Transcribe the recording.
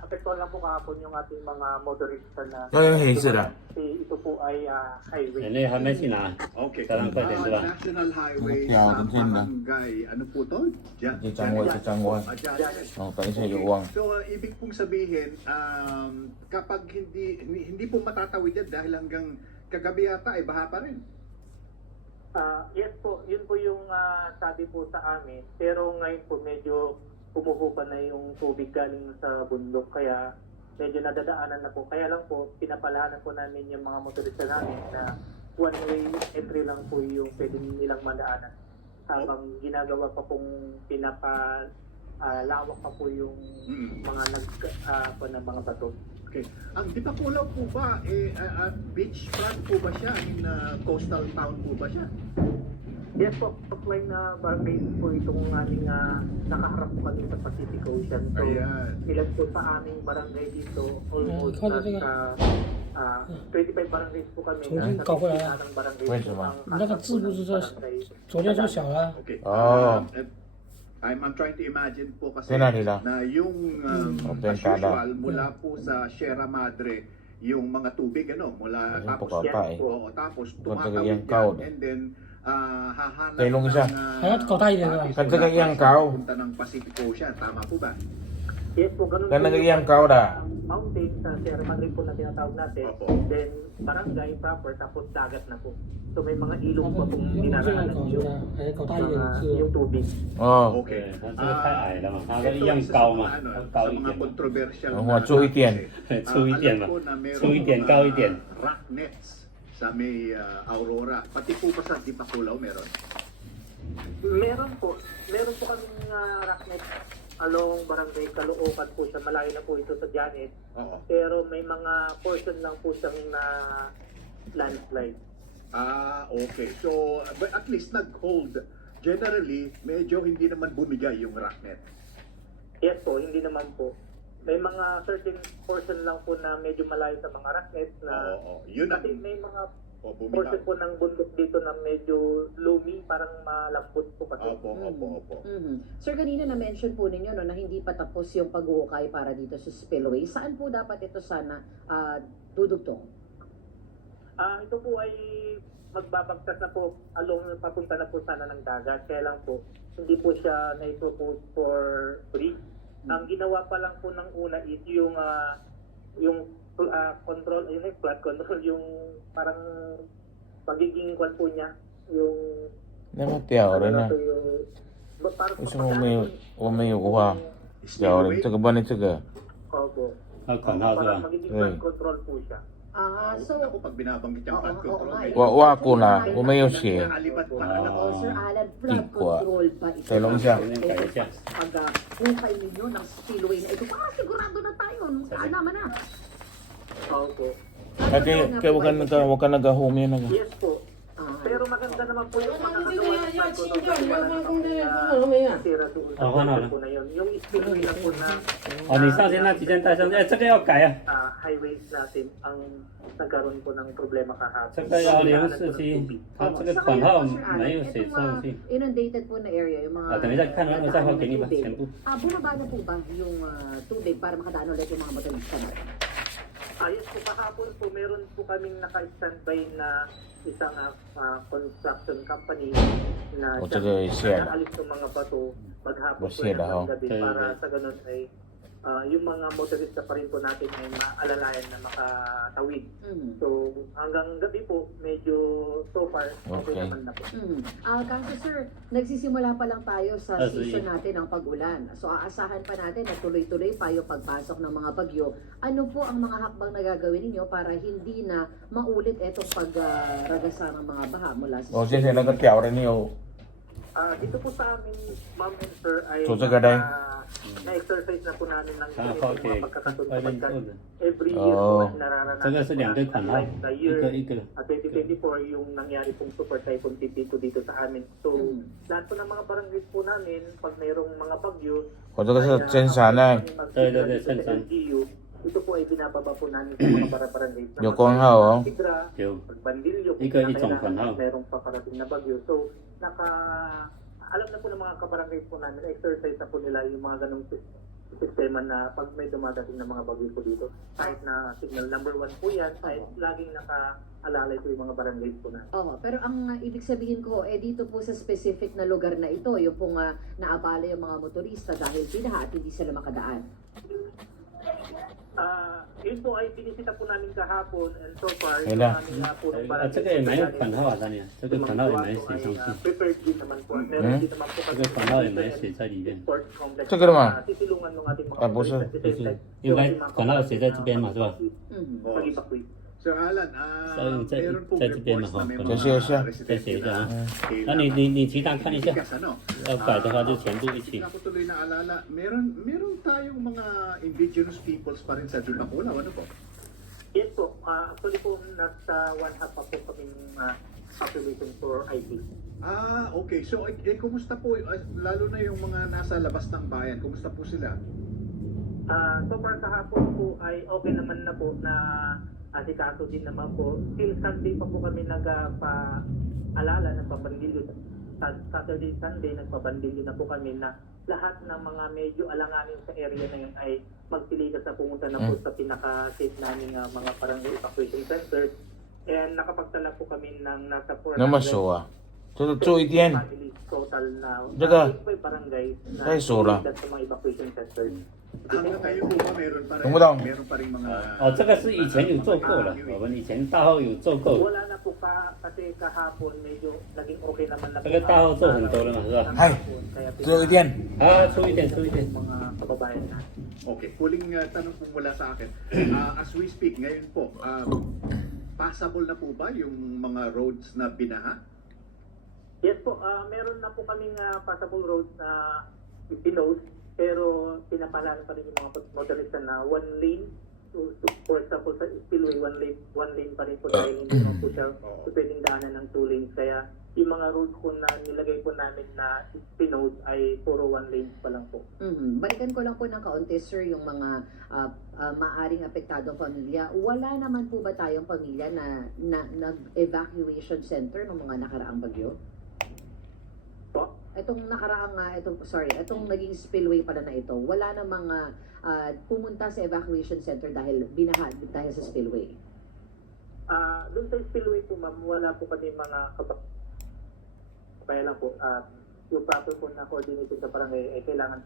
apektuhan lang po kahapon yung ating mga motorista na yung hazer ito po ay highway. Ini hamay sina. Okay. Karang pwede, di ba? National Highway Kaya, sa ganun na. barangay, ano po to? Changwa. Oh, tayo sa iluwang. So, ibig pong sabihin, kapag hindi po matatawid yan dahil hanggang kagabi yata ay baha pa rin. Yes po, yun po yung sabi po sa amin. Pero ngayon po medyo umuhupa na yung tubig galing sa bundok. Kaya medyo nadadaanan na po. Kaya lang po, pinapalahanan po namin yung mga motorista namin na one-way entry lang po yung pwede nilang madaanan. Habang ginagawa pa pong lawak pa po yung mga mga bato. Okay. Ang Dipakulaw po ba, beachfront po ba siya? Coastal town po ba siya? Yes po, offline na barangay po itong aming nakaharap po kami sa Pacific Ocean. So, Ayan. ilan po sa aming barangay dito, almost sa 25 barangays po kami. Nasa pagkita ng barangay po ang 那个字不是说昨天说小了， Okay. Oh. I'm trying to imagine po kasi Tingnan nila. na yung as Bentala. usual, mula po sa Sierra Madre, yung mga tubig, mula Ayun, tapos pagkaka eh. Oo, tapos Pagkaka tumatawid iyang kaod. yan, and then hahanap Tailong isa. Hayat ko tayo dito. Pagkaka iyang kaod. Punta ng Pacific Ocean, tama po ba? Yes po, ganun Kaya nagiging kao na. mountain sa Sierra Madre po na tinatawag natin. Opo. Then barangay proper, tapos dagat na po. So may mga ilog pa pong 用这个 dinaraanan 搞出 yung, 来，还搞大一点 yung 是。 tubig. Oh. Okay. 对，它这个太矮了嘛，它的 Ito 一样 isa 高 sa 嘛， mga, 要 sa 高一 mga 点嘛。 controversial Oh, mga tsuhitian. Tsuhitian alam ba? ko na merong Tsuhitian, mga cao一点。 rock nets sa may Aurora. Pati po ba sa Dipakulaw meron? Meron po kaming rocknet along barangay Caloocan po siya. Malayo na po ito sa Janet. Oo. Pero may mga portion lang po siyang na landslide. Okay. So, but at least nag-hold. Generally, medyo hindi naman bumigay yung rocknet. Yes po, hindi naman po. May mga certain portion lang po na medyo malayo sa mga rocknet na Oo. Yun ang kasi may mga bumitaw. portion po ng bundok dito na medyo lumi, parang malambot po kasi. Opo. Sir, kanina na-mention po ninyo na hindi pa tapos yung pag-uukay para dito sa spillway. Saan po dapat ito sana dudugtong? Ito po ay magbabagtas na po along papunta na po sana ng dagat. Kaya lang po, hindi po siya na-propose for bridge. Ang ginawa pa lang po ng una is yung control, flood control, yung parang magiging kwan po niya, yung Namatiyaw rin na. parang Gusto mo may uwa. Tiyaw rin. Tsaga ba ni tsaga? Opo. 它管它是 Parang 吧？ magiging flood control po siya. So, Ako pag binabanggit yung flood control, oo, medyo Wa ko na. Umayaw siya. nakalipat pa oo, lang. Sir Alan, flood Ikwa. control ba ito? Tailong siya. Ito pa pag-ukay ninyo ng spillway na ito. Sigurado na tayo. Naman na. Opo. Kaya wag ka nag-home yan. Yes po. Pero maganda naman po yung pagkakagawa ng flood control. Tira doon sa Oh, ano, border po na yun. Yung spillway na po na 哦，你上线那几件带上去，哎，这个要改啊， highways natin ang nagkaroon po ng problema kahapon. 这个要047，它这个款号没有写上去。 Inundated po na area, yung mga... 等一下看完我再还给你吧，全部。 Bumaba na po ba yung tubig para makadaan ulit yung mga motorista natin? Ayos po, kahapon po, meron po kaming naka-standby na isang construction company na O, taga siya. naalis ng mga bato maghapon po Siya yan daw. ng gabi Okay. para sa ganun ay yung mga motorista pa rin po natin ay maalalayan na makatawid. So hanggang gabi po, medyo so far, okay Okay. naman na po. Kaso sir, nagsisimula pa lang tayo sa Sige. season natin ng pag-ulan. So aasahan pa natin na tuloy-tuloy pa yung pagpasok ng mga bagyo. Ano po ang mga hakbang na gagawin ninyo para hindi na maulit itong pagragasa ng mga baha mula sa O siya nagatiyaw rin niyo. Dito po sa amin, ma'am and sir, ay So, sa gaday? na-exercise na po namin ng okay. mga pagkakataon Pwede pagkat po. every year Oh. po ay nararanasan 这个是两对款号， like the 一 year 个一个。 2024 yung nangyari pong Super Typhoon Titito dito sa amin. So, lahat po ng mga barangays po namin, pag mayroong mga bagyo, O saka sa Chensanay. LGU, ito po ay binababa po namin sa mga barangays. Yokong Hao, oh. Tigra, 有 Pagbandilyo, Ikaw, kung itong kailangan panahon. mayroong paparating na bagyo. So, alam na po ng mga kabarangays po namin, exercise na po nila yung mga ganong sistema na pag may dumadating na mga bagyo po dito. Kahit na signal number 1 po yan, kahit laging nakaalalay po yung mga barangays po natin. Oo, pero ang ibig sabihin ko, dito po sa specific na lugar na ito, yung pong naabala yung mga motorista dahil binaha at hindi sila makadaan. Yun po ay binisita po namin kahapon and so far, Wala. po ng 这个也蛮有管道啊，当年这个管道也蛮写上去， prepared din naman po. Meron din naman po 这个管道也蛮写在里面， sports complex. 这个naman. Titilungan ng ating mga Puso. motorista. 应该管道写在这边嘛，是吧？ Mhm. Mag-evacuate. Sir Alan, meron pong 在这边嘛 reports na may 哈 mga 谢谢 residente 再写一下啊 na 那你其他看一下， Tigas, ano? 要改的话就全部一起 Bigla。ko tuloy naalala, meron tayong mga indigenous peoples pa rin sa Dipakulaw, ano po? Yes po. Actually po, nasa 1/2 pa po kaming population for IT. Okay. So, kumusta po, lalo na yung mga nasa labas ng bayan, kumusta po sila? So far kahapon po ay okay naman na po na asikaso din naman po. Till Sunday pa po kami nagpaalala ng pabandilyo. Saturday, Sunday nagpabandilyo na po kami na lahat ng mga medyo alanganin sa area na yun ay magpiligas na pumunta na po sa pinaka-safe namin mga barangay evacuation center. And nakapagtala po kami ng nasa 400 那么熟啊，住一天， families total na 这个 8 barangay na Ay, sura. piligas sa mga evacuation center. Hanggang ngayon po ba meron pa rin, Tumulong. meron pa rin mga... 哦，这个是以前有做过了，我们以前大号有做过， Wala na po kasi kahapon medyo naging okay naman na po. 这个大号做很多了嘛，是吧？ Ay, Kaya 住一天。啊，出一点，出一点。 mga kababayan natin. Okay, huling tanong po mula sa akin. As we speak, ngayon po, passable na po ba yung mga roads na binaha? Yes po, meron na po kaming passable roads na ipinose, pero pinapalala pa rin yung mga motorista na one lane. For example, sa spillway, one lane pa rin po dahil hindi naman po siya pwedeng daanan ng 2 lanes. Kaya yung mga roads po na nilagay po namin na pinose ay puro 1 lane pa lang po. Mhm. Balikan ko lang po ng kaunti, sir, yung mga maaring apektadong pamilya. Wala naman po ba tayong pamilya na nag-evacuation center ng mga nakaraang bagyo? Po? Itong itong naging spillway pala na ito, wala na mga pumunta sa evacuation center dahil binaha dahil sa spillway. Doon sa spillway po ma'am, wala po kami mga kaya lang po, yung proper po na coordinated sa barangay ay kailangan